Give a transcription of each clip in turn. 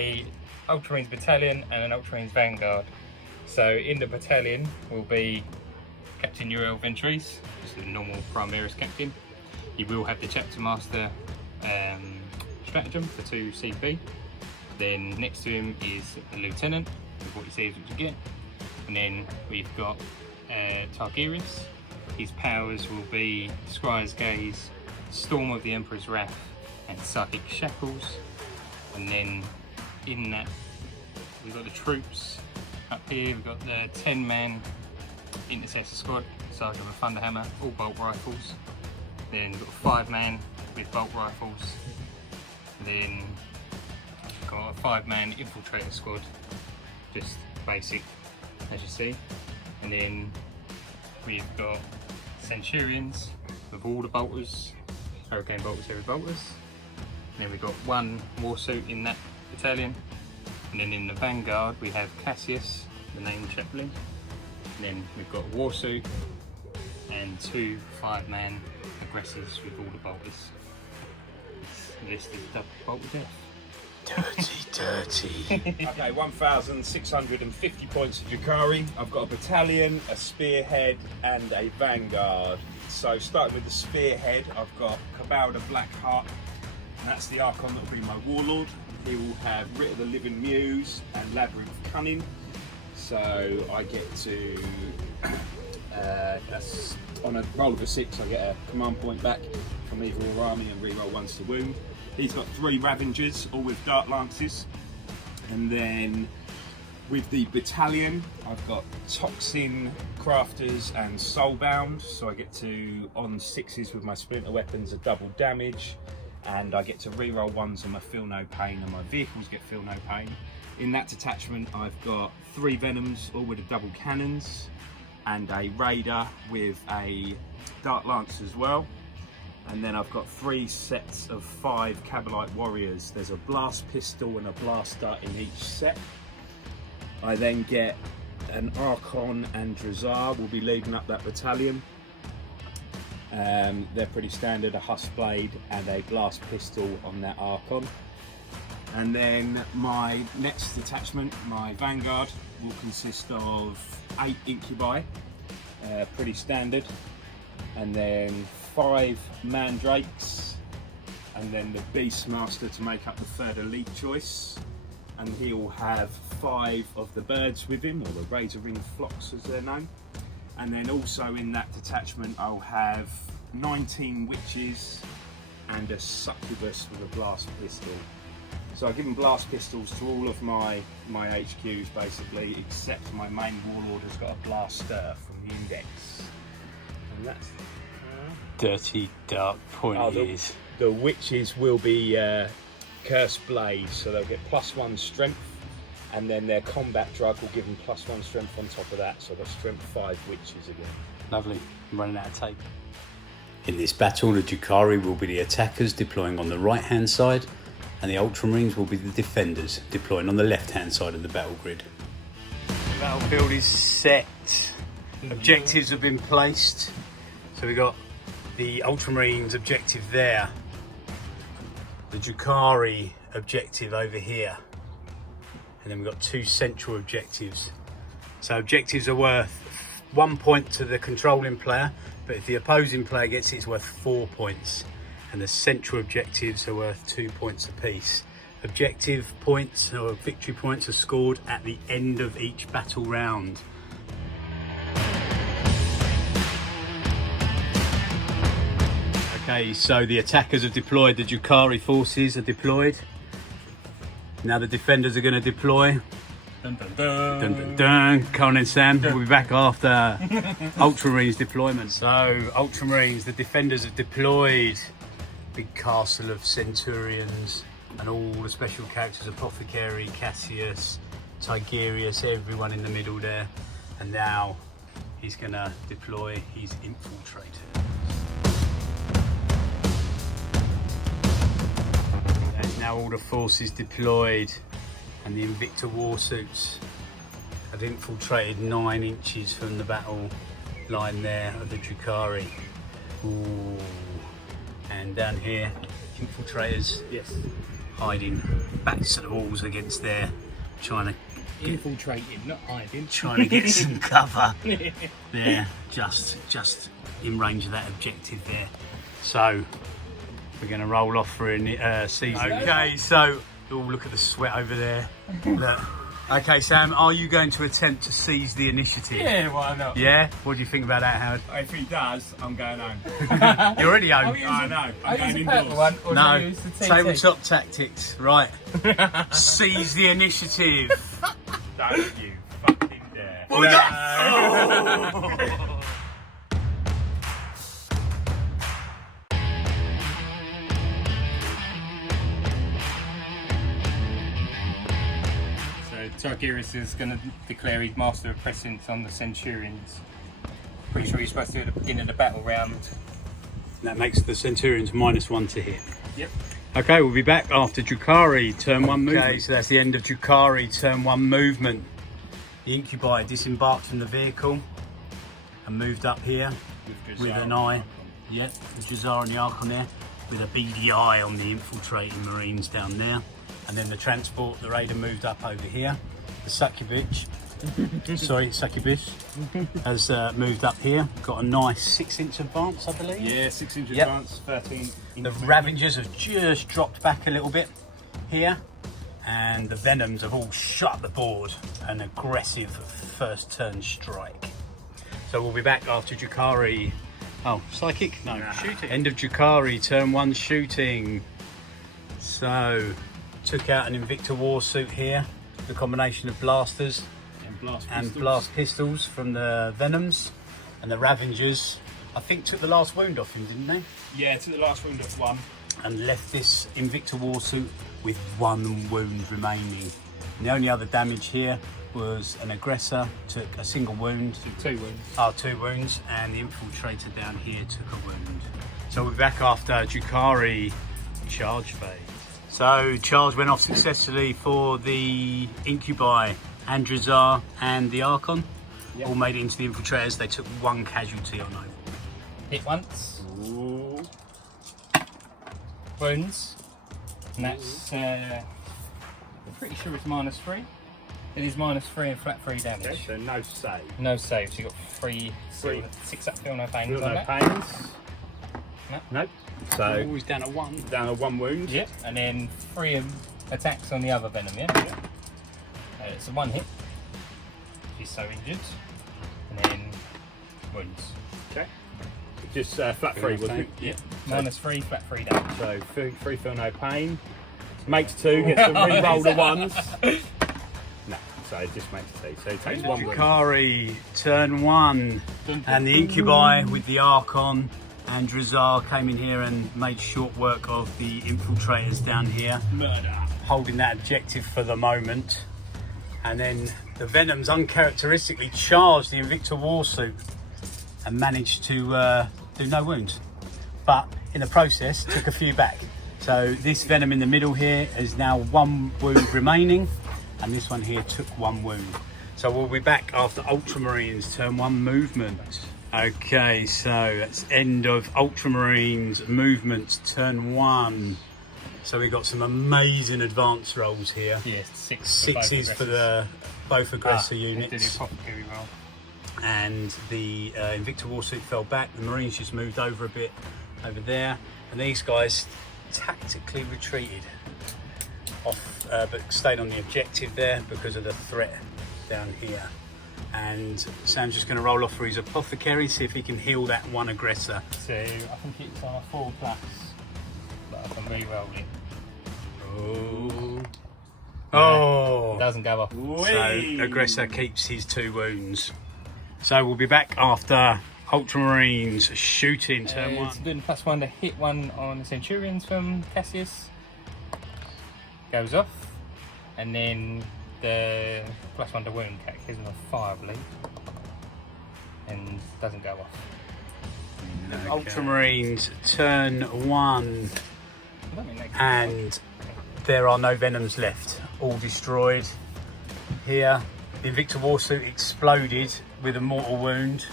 a Ultramarines battalion and an Ultramarines vanguard. So in the battalion will be Captain Uriel Ventris, just a normal Primaris captain. He will have the chapter master stratagem for 2 CP. Then next to him is a lieutenant with what he says what you get. And then we've got Targaryen. His powers will be Scryer's Gaze, Storm of the Emperor's Wrath, and Psychic Shackles. And then in that we've got the troops up here. We've got the 10-man intercessor squad, Sergeant of Thunderhammer, all bolt rifles. Then we've got a 5-man with bolt rifles. Then we've got a 5-man infiltrator squad, just basic as you see. And then we've got Centurions with all the bolters, Hurricane bolters, heavy bolters. And then we've got 1 warsuit in that battalion. And then in the vanguard we have Cassius, the named chaplain. And then we've got warsuit and 2 5-man aggressors with all the bolters. This is the bolt of death. Dirty. Okay, 1,650 points of Drukari. I've got a battalion, a spearhead, and a vanguard. So starting with the spearhead, I've got Cabal the Blackheart, and that's the Archon that will be my warlord. He will have Writ of the Living Muse and Labyrinth Cunning. So I get to, that's on a roll of a 6, I get a command point back from either or army and reroll 1 to wound. He's got 3 Ravengers, all with Dark Lances. And then with the battalion, I've got Toxin, Crafters and Soulbound. So I get to, on 6s with my Splinter Weapons, a double damage. And I get to reroll 1s on my Feel No Pain, and my vehicles get Feel No Pain. In that detachment, I've got 3 Venoms, all with the double cannons, and a Raider with a Dark Lance as well. And then I've got 3 sets of 5 Cabalite Warriors. There's a Blast Pistol and a Blaster in each set. I then get an Archon and Drazar will be leading up that battalion. They're pretty standard, a Husk Blade and a Blast Pistol on that Archon. And then my next detachment, my Vanguard, will consist of 8 Incubi, pretty standard. And then 5 Mandrakes, and then the Beastmaster to make up the 3rd elite choice. And he will have 5 of the birds with him, or the Razor Ring Flocks as they're known. And then also in that detachment I'll have 19 Witches and a Succubus with a Blast Pistol. So I've given Blast Pistols to all of my HQs basically, except my main warlord has got a Blaster from the Index. And that's Dirty dark pointies. The Witches will be Cursed Blades, so they'll get +1 strength, and then their combat drug will give them +1 strength on top of that, so I've got strength 5 Witches again. Lovely. I'm running out of tape. In this battle, the Drukari will be the attackers deploying on the right hand side, and the Ultramarines will be the defenders deploying on the left hand side of the battle grid. The battlefield is set. Objectives have been placed. So we've got the Ultramarines objective there, the Drukari objective over here, and then we've got 2 central objectives. So objectives are worth 1 point to the controlling player, but if the opposing player gets it, it's worth 4 points. And the central objectives are worth 2 points apiece. Objective points or victory points are scored at the end of each battle round. Okay, so the attackers have deployed, the Drukari forces are deployed. Now the defenders are going to deploy. Dun, dun, dun. Dun, dun, dun. Colin and Sam will be back after Ultramarines deployment. So Ultramarines, the defenders have deployed. Big castle of Centurions and all the special characters, Apothecary, Cassius, Tigerius, everyone in the middle there. And now he's going to deploy his infiltrator. There's now all the forces deployed, and the Invicta warsuits have infiltrated 9 inches from the battle line there of the Drukari. Ooh. And down here, infiltrators. Yes. hiding back to the walls against there, trying to Infiltrating, not hiding. trying to get some cover there, just in range of that objective there. So we're going to roll off for a season. Okay, so look at the sweat over there. Look. Okay, Sam, are you going to attempt to seize the initiative? Yeah, why not? Yeah? What do you think about that, Howard? If he does, I'm going home. You're already home. I know. I'm going indoors. One, or No, do you use the TT? tabletop tactics. Right. Seize the initiative. Don't you fucking dare. So Targaryen is going to declare his master of prescience on the Centurions. Pretty sure he's supposed to do it at the beginning of the battle round. That makes the Centurions -1 to hit. Yep. Okay, we'll be back after Drukkhari, turn 1 movement. Okay, so that's the end of Drukkhari, turn 1 movement. The Incubi disembarked from the vehicle and moved up here with an eye. Yep, the Jazar and the Archon there, with a beady eye on the infiltrating Marines down there. And then the transport, the Raider, moved up over here. The Succubus has moved up here. Got a nice 6-inch advance, I believe. Yeah, 6-inch Yep. advance, 13 The Ravengers have just dropped back a little bit here, and the Venoms have all shut the board. An aggressive first turn strike. So we'll be back after Drukkhari. Oh, psychic? No, shooting. End of Drukkhari, turn 1 shooting. So, took out an Invicta Warsuit here. The combination of blasters and blast pistols from the Venoms, and the Ravengers, I think, took the last wound off him, didn't they? Yeah, to the last wound of 1. And left this Invicta Warsuit with 1 wound remaining. And the only other damage here was an aggressor took a single wound. 2 wounds. 2 wounds, and the infiltrator down here took a wound. So we're back after Drukkhari charge phase. So charge went off successfully for the Incubi, Andrazar and the Archon. Yep. All made it into the infiltrators. They took 1 casualty on over. Hit once. Ooh. Wounds. And that's, I'm pretty sure it's -3. It is -3 and flat 3 damage. Okay, so no save. No saves, you got 3, 6 up, feel no pains Feel on no that. pains. No. Nope. So Always down at 1. down to 1 wound. Yep, and then 3 attacks on the other Venom, yeah? It's a 1 hit. She's so injured. And then wounds. Okay. Just flat 3, wasn't it? Yep. -3, flat 3 damage. So 3 feel no pain. Makes 2, gets to re-roll the 1s. No, so it just makes 2. So it takes 1 wound. Drukkhari, turn 1. And the Incubi with the Archon. Andrazar came in here and made short work of the infiltrators down here. Murder. Holding that objective for the moment. And then the Venoms uncharacteristically charged the Invicta Warsuit and managed to do no wounds. But in the process, took a few back. So this Venom in the middle here is now 1 wound remaining, and this one here took 1 wound. So we'll be back after Ultramarines, turn 1 movement. Okay, so that's end of Ultramarines movements, turn 1. So we've got some amazing advance rolls here. Yeah, 6 6s for the both aggressor Did units. a apothecary roll. And the Invicta Warsuit fell back. The Marines just moved over a bit over there, and these guys tactically retreated off, but stayed on the objective there because of the threat down here. And Sam's just going to roll off for his apothecary, see if he can heal that 1 aggressor. So I think it's on a 4+, but I can re-roll it. Oh! It doesn't go off. So aggressor keeps his 2 wounds. So we'll be back after Ultramarines shooting, turn 1. It's doing +1 to hit 1 on the Centurions from Cassius. Goes off. And then the +1 to wound catechism of fire, I believe. And doesn't go off. Okay. Ultramarines turn 1. I don't think they can And there are no Venoms left. All destroyed. Here, the Invicta Warsuit exploded with a mortal wound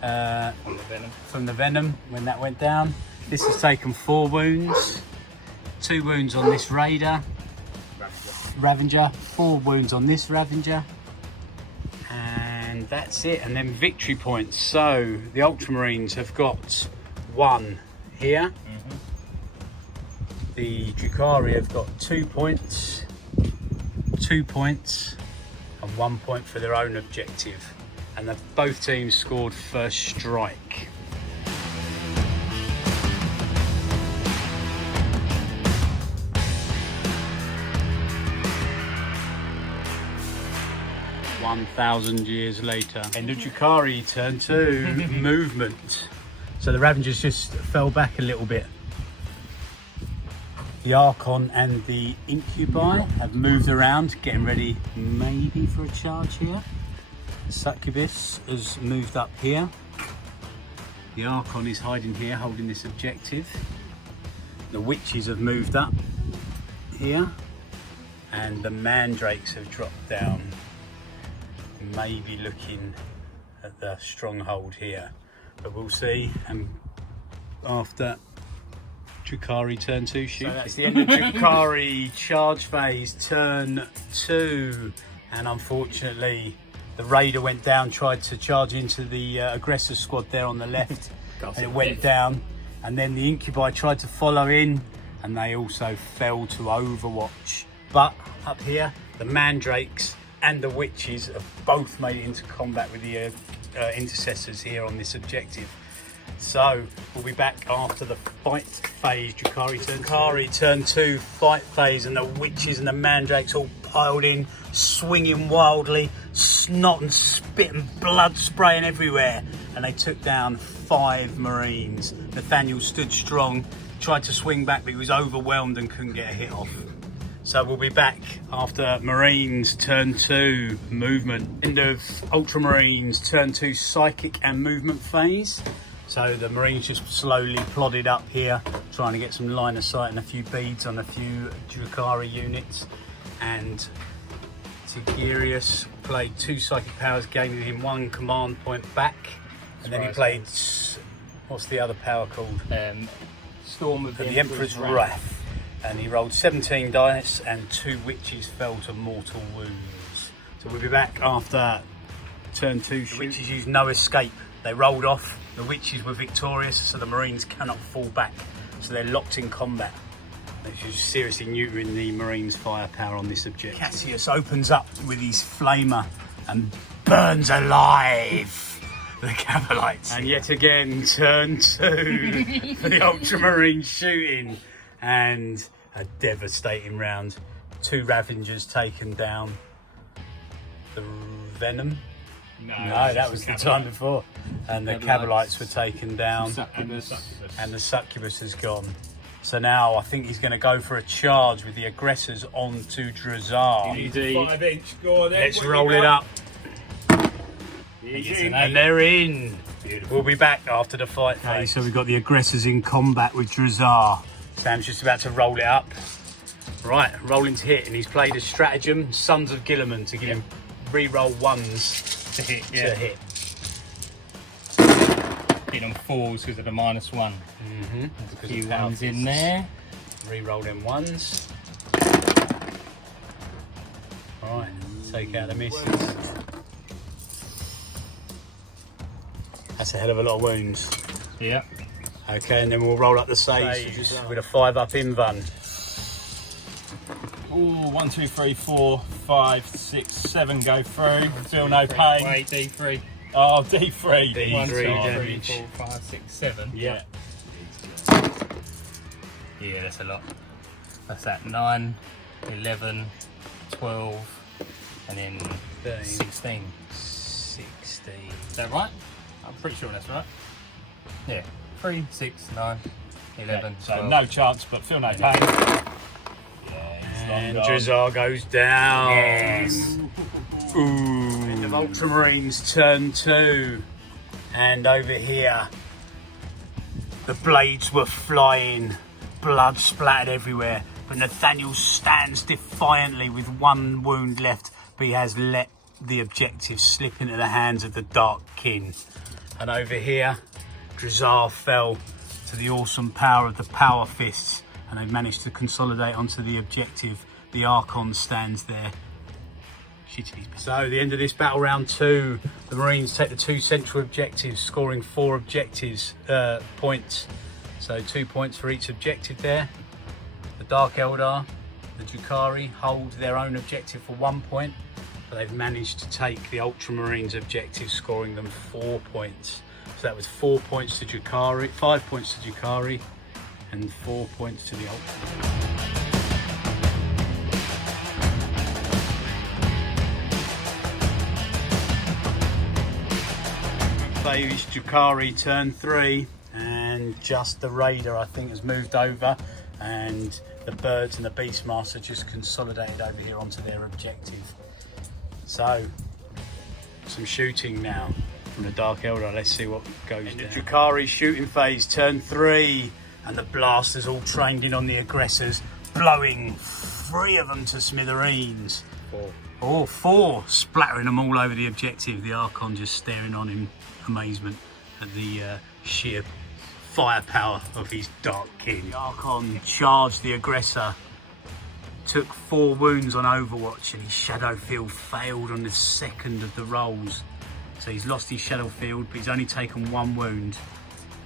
from the Venom. from the Venom when that went down. This has taken 4 wounds. 2 wounds on this Raider. Ravager. 4 wounds on this Ravager. And that's it. And then victory points. So the Ultramarines have got 1 here. The Drukhari have got 2 points, 2 points, and 1 point for their own objective. And both teams scored first strike. "1,000 years later." And the Drukhari turn to movement. So the Ravengers just fell back a little bit. The Archon and the Incubi have moved around, getting ready maybe for a charge here. The Succubus has moved up here. The Archon is hiding here, holding this objective. The Witches have moved up here. And the Mandrakes have dropped down, maybe looking at the stronghold here. But we'll see. And after Drukhari turn 2 shoot. So that's the end of Drukhari charge phase turn 2, and unfortunately the Raider went down, tried to charge into the aggressor squad there on the left, and it went down. And then the Incubi tried to follow in, and they also fell to Overwatch. But up here, the Mandrakes and the Witches have both made it into combat with the intercessors here on this objective. So we'll be back after the fight phase. Drukhari turn 2 fight phase, and the Witches and the Mandrakes all piled in, swinging wildly, snot and spit and blood spraying everywhere, and they took down 5 Marines. Nathaniel stood strong, tried to swing back, but he was overwhelmed and couldn't get a hit off. So we'll be back after Marines turn 2 movement. End of Ultramarines turn 2 psychic and movement phase. So the Marines just slowly plodded up here, trying to get some line of sight and a few beads on a few Drukhari units. And Tigurius played 2 psychic powers, gaining him 1 command point back. And then he played, what's the other power called? Storm of the Emperor's Wrath. And he rolled 17 dice, and 2 Witches fell to mortal wounds. So we'll be back after turn 2 shoot. The Witches used no escape. They rolled off. The Witches were victorious, so the Marines cannot fall back. So they're locked in combat, which is seriously neutering the Marines' firepower on this objective. Cassius opens up with his flamer and burns alive the Cavalites. And yet again, turn 2 for the Ultramarine shooting. And a devastating round. 2 Ravengers taken down. The Venom? No, that was the time before. And the Cavalites were taken down. And the Succubus has gone. So now I think he's going to go for a charge with the aggressors onto Drazar. Indeed. 5-inch, go on then. Let's roll it up. And they're in. Beautiful. We'll be back after the fight phase. Okay, so we've got the aggressors in combat with Drazar. Sam's just about to roll it up. Right, rolling to hit, and he's played a stratagem, Sons of Gilliman, to give him re-roll 1s to hit. Hit on 4s because of the -1. There's a few 1s in there. Re-roll them 1s. Right, take out the misses. That's a hell of a lot of wounds. Yeah. Okay, and then we'll roll up the sage with a 5-up invuln. Ooh, 1, 2, 3, 4, 5, 6, 7 go through. Still no pain. Wait, D3. Oh, D3. D3 1, 2, 3, damage. 4, 5, 6, 7. Yeah. Yeah, that's a lot. That's that 9, 11, 12, and then 16. 16. Is that right? I'm pretty sure that's right. Yeah. 3, 6, 9, 11, So 12. no chance, but feel no pain. And Drazar goes down. Yes. Ooh. End of Ultramarines turn 2. And over here, the blades were flying, blood splattered everywhere. But Nathaniel stands defiantly with 1 wound left, but he has let the objective slip into the hands of the Dark Kin. And over here, Drazar fell to the awesome power of the Power Fists, and they've managed to consolidate onto the objective. The Archon stands there. So the end of this battle, round 2, the Marines take the 2 central objectives, scoring 4 objectives points. So 2 points for each objective there. The Dark Eldar, the Drukhari hold their own objective for 1 point, but they've managed to take the Ultramarines objective, scoring them 4 points. So that was 4 points to Drukhari, 5 points to Drukhari, and 4 points to the Ultramarines. Phase Drukhari turn 3, and just the Raider I think has moved over, and the Birds and the Beastmaster just consolidated over here onto their objective. So some shooting now from the Dark Eldar. Let's see what goes down. The Drukhari shooting phase turn 3, and the blasters all trained in on the aggressors, blowing 3 of them to smithereens. 4, splattering them all over the objective. The Archon just staring on in amazement at the sheer firepower of his Dark King. The Archon charged the aggressor, took 4 wounds on Overwatch, and his Shadow Field failed on the second of the rolls. So he's lost his Shadow Field, but he's only taken 1 wound,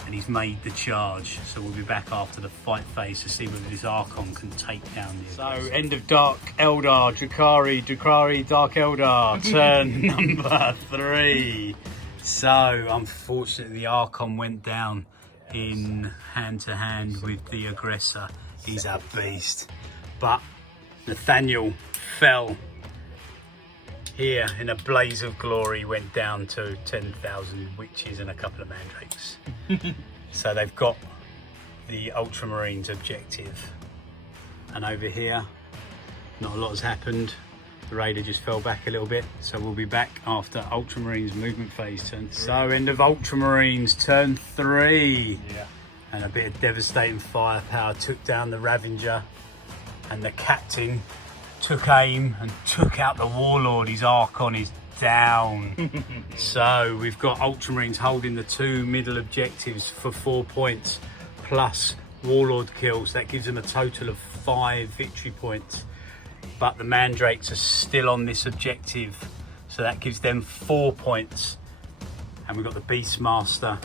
and he's made the charge. So we'll be back after the fight phase to see whether this Archon can take down the aggressor. So end of Dark Eldar, Drukhari, Dark Eldar, turn number 3. So unfortunately the Archon went down in hand-to-hand with the aggressor. He's a beast. But Nathaniel fell here in a blaze of glory, went down to 10,000 witches and a couple of mandrakes. So they've got the Ultramarines objective. And over here, not a lot has happened. The Raider just fell back a little bit. So we'll be back after Ultramarines movement phase turn 3. So end of Ultramarines turn 3. Yeah. And a bit of devastating firepower took down the Ravager, and the captain took aim and took out the Warlord. His Archon is down. So we've got Ultramarines holding the 2 middle objectives for 4 points plus Warlord kills. That gives them a total of 5 victory points. But the Mandrakes are still on this objective, so that gives them 4 points. And we've got the Beastmaster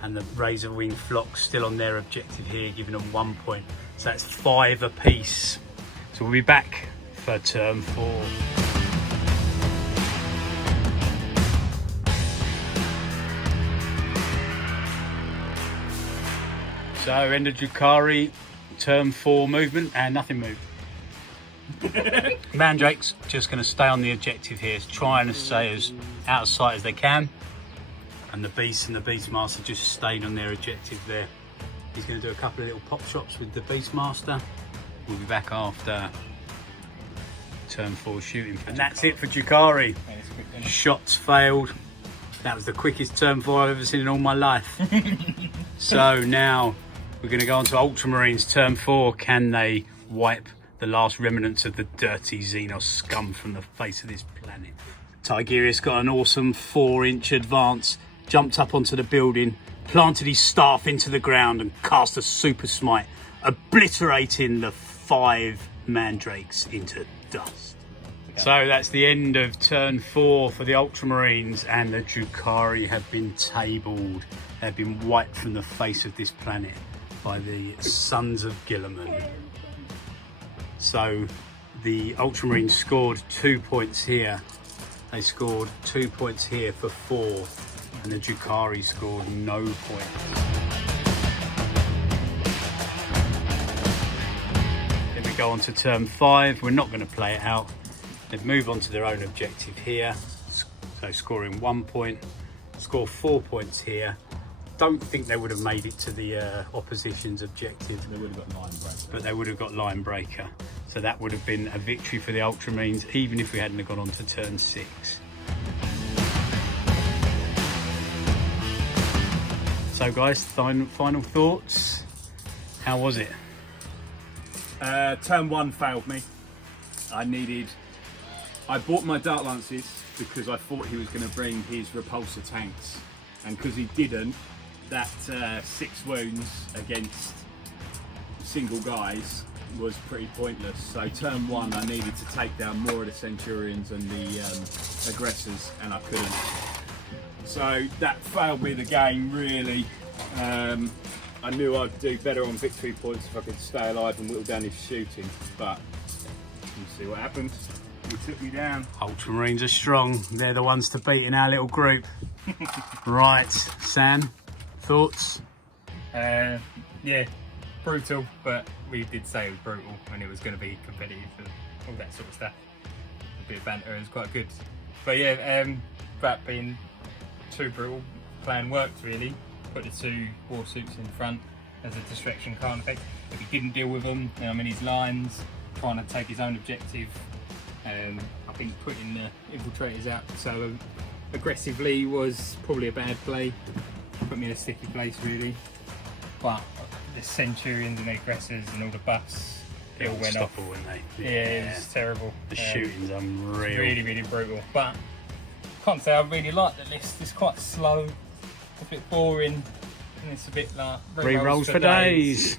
and the Razorwing Flock still on their objective here, giving them 1 point. So that's 5 apiece. So we'll be back for turn 4. So end of Drukhari, turn 4 movement, and nothing moved. Mandrake's just going to stay on the objective here, trying to stay as out of sight as they can. And the Beast and the Beastmaster just stayed on their objective there. He's going to do a couple of little pop shots with the Beastmaster. We'll be back after turn 4 shooting. And that's it for Drukhari. Shots failed. That was the quickest turn 4 I've ever seen in all my life. So now we're going to go on to Ultramarines turn 4. Can they wipe the last remnants of the dirty Xenos scum from the face of this planet? Tigerius got an awesome 4-inch advance, jumped up onto the building, planted his staff into the ground and cast a super smite, obliterating the 5 mandrakes into dust. So that's the end of turn 4 for the Ultramarines, and the Drukhari have been tabled. They've been wiped from the face of this planet by the Sons of Guilliman. So the Ultramarines scored 2 points here. They scored 2 points here for 4, and the Drukhari scored no points. Then we go on to turn 5. We're not going to play it out. They've moved on to their own objective here, so scoring 1 point, score 4 points here. Don't think they would have made it to the opposition's objective. They would have got line breaker. But they would have got line breaker. So that would have been a victory for the Ultramarines, even if we hadn't have gone on to turn 6. So guys, final thoughts. How was it? Turn 1 failed me. I bought my Dark Lances because I thought he was going to bring his repulsor tanks, and because he didn't, that 6 wounds against single guys was pretty pointless. So turn 1, I needed to take down more of the Centurions and the aggressors, and I couldn't. So that failed me the game, really. I knew I'd do better on victory points if I could stay alive and whittle down his shooting, but you see what happened. He took me down. Ultramarines are strong. They're the ones to beat in our little group. Right, Sam, thoughts? Yeah, brutal, but we did say it was brutal and it was going to be competitive and all that sort of stuff. A bit of banter is quite good. But yeah, that being too brutal, plan worked really. Put the 2 war suits in front as a distraction card effect. If he didn't deal with them, I'm in his lines, trying to take his own objective. I think putting the infiltrators out so aggressively was probably a bad play. Put me in a sticky place really. But the Centurions and the aggressors and all the buffs, it all went off. Weren't they? Yeah, it was terrible. The shooting's unreal. Really, really brutal. But can't say I really like the list. It's quite slow, a bit boring, and it's a bit like Re-rolls for days.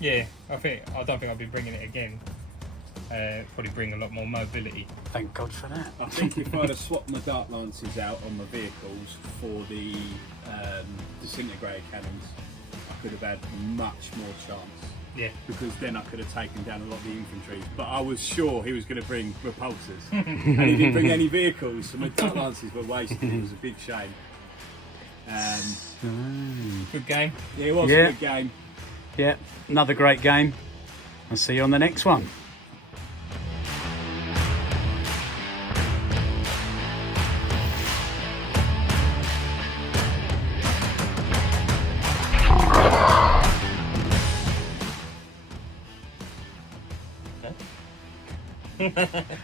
Yeah, I don't think I'll be bringing it again. Probably bring a lot more mobility. Thank God for that. I think if I'd have swapped my Dark Lances out on my vehicles for the disintegrator cannons, I could have had much more chance. Yeah. Because then I could have taken down a lot of the infantry. But I was sure he was going to bring repulsors. And he didn't bring any vehicles, so my Dark Lances were wasted. It was a big shame. Good game. Yeah, it was a good game. Yeah, another great game. I'll see you on the next one.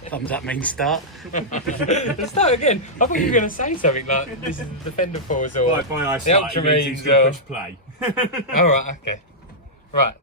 Thumbs up means start. Let's start again. I thought you were going to say something like this is the Defender Force or By I the started, Ultramarines he's going to push play. Alright, okay. Right.